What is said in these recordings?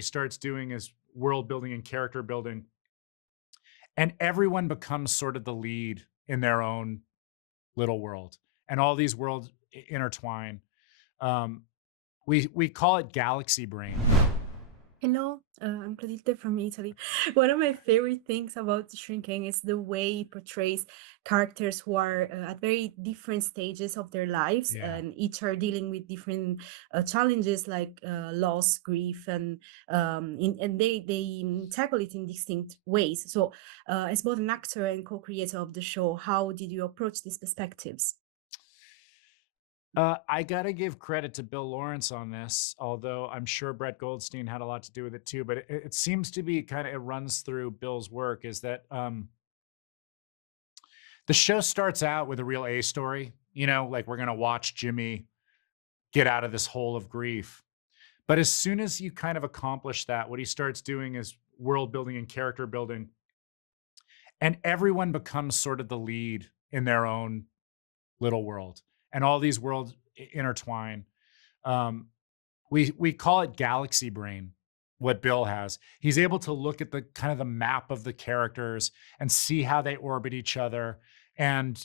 he starts doing is world building and character building, and everyone becomes sort of the lead in their own little world, and all these worlds intertwine. Um, we call it galaxy brain. Hello, I'm Clotilde from Italy. One of my favorite things about Shrinking is the way it portrays characters who are at very different stages of their lives, Yeah. and each are dealing with different challenges like loss, grief, and they tackle it in distinct ways. So, as both an actor and co-creator of the show, how did you approach these perspectives? I gotta give credit to Bill Lawrence on this, although I'm sure Brett Goldstein had a lot to do with it too. But it seems to be kind of, it runs through Bill's work, is that the show starts out with a real A story, like we're gonna watch Jimmy get out of this hole of grief. But as soon as you kind of accomplish that, what he starts doing is world building and character building, and everyone becomes sort of the lead in their own little world, and all these worlds intertwine. Um, we call it galaxy brain. What Bill has, he's able to look at the kind of the map of the characters and see how they orbit each other, and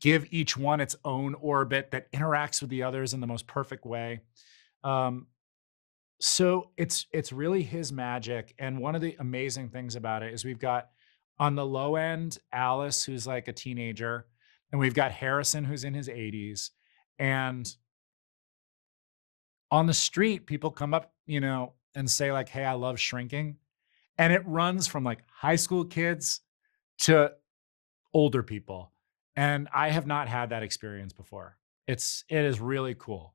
give each one its own orbit that interacts with the others in the most perfect way. Um, so it's really his magic. And one of the amazing things about it is we've got, on the low end, Alice, who's like a teenager, and we've got Harrison, who's in his 80s. And on the street, people come up, and say, like, "Hey, I love Shrinking." And it runs from like high school kids to older people. And I have not had that experience before. It is really cool.